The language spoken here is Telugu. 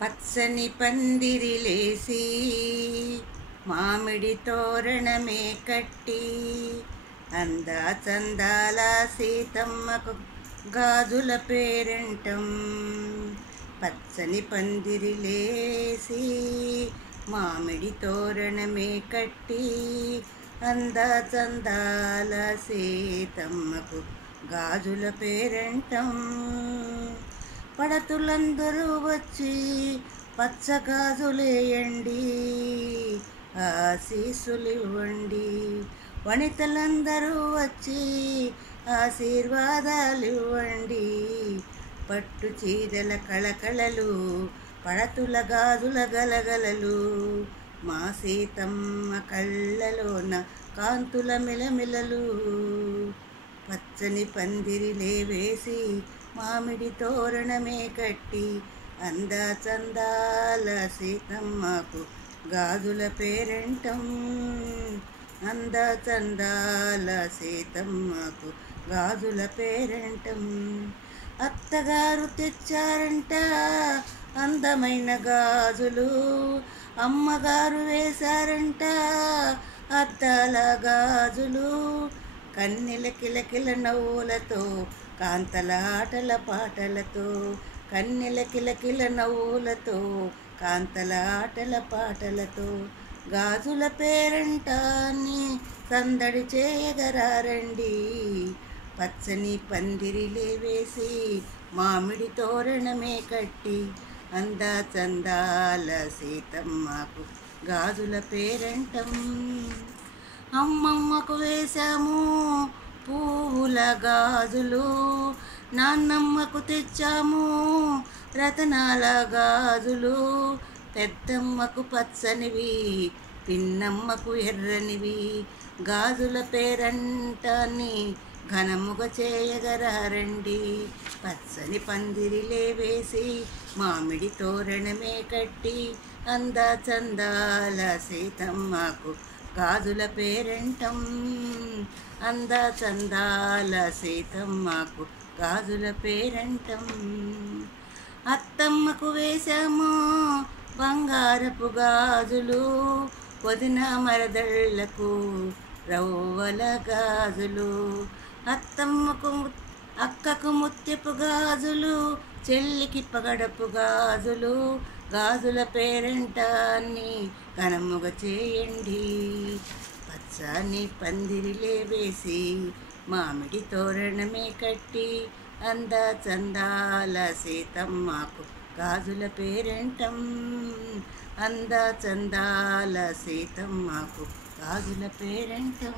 పచ్చని పందిరిలేసి మామిడి తోరణమే కట్టి అందా చందాల సీతమ్మకు గాజుల పేరంటం. పచ్చని పందిరిలేసి మామిడి తోరణమే కట్టి అందా చందాల సీతమ్మకు గాజుల పేరంటం. పడతులందరూ వచ్చి పచ్చగాజులేయండి, ఆశీస్సులివ్వండి. వనితలందరూ వచ్చి ఆశీర్వాదాలివ్వండి. పట్టు చీరల కళకళలు, పడతుల గాజుల గలగలలు, మా సీతమ్మ కళ్ళలోన కాంతుల మిలమిలలు. పచ్చని పందిరిలే వేసి మామిడి తోరణమే కట్టి అందా చందాల సీతమ్మకు గాజుల పేరంటం. అందా చందాల సీతమ్మకు గాజుల పేరంటం. అత్తగారు తెచ్చారంట అందమైన గాజులు, అమ్మగారు వేశారంట అద్దాల గాజులు. కన్నెల కిలకిల నవ్వులతో, కాంతల ఆటల పాటలతో, కన్నెల కిలకిల నవ్వులతో, కాంతల ఆటల పాటలతో గాజుల పేరంటాన్ని సందడి చేయగరారండి. పచ్చని పందిరిలే వేసి మామిడి తోరణమే కట్టి అందా చందాల సీతమ్మకు గాజుల పేరంటం. అమ్మమ్మకు వేశాము పువ్వుల గాజులు, నాన్నమ్మకు తెచ్చాము రతనాల గాజులు. పెద్దమ్మకు పచ్చనివి, పిన్నమ్మకు ఎర్రనివి, గాజుల పేరంటాన్ని ఘనముగా చేయగరారండి. పచ్చని పందిరిలే వేసి మామిడి తోరణమే కట్టి అందా చందాల సీతమ్మకు గాజుల పేరంటం. అందా చందాల సీతమ్మకు గాజుల పేరంటం. అత్తమ్మకు వేశాము బంగారపు గాజులు, వదిన మరదళ్లకు రవ్వల గాజులు. అక్కకు ముత్యపు గాజులు, చెల్లికి పగడపు గాజులు. గాజుల పేరంటాన్ని ఘనముగా చేయండి. పచ్చని పందిరిలే వేసి మామిడి తోరణమే కట్టి అందా చందాల సీతమ్మకు గాజుల పేరంటం. అందా చందాల సీతమ్మకు గాజుల పేరంటం.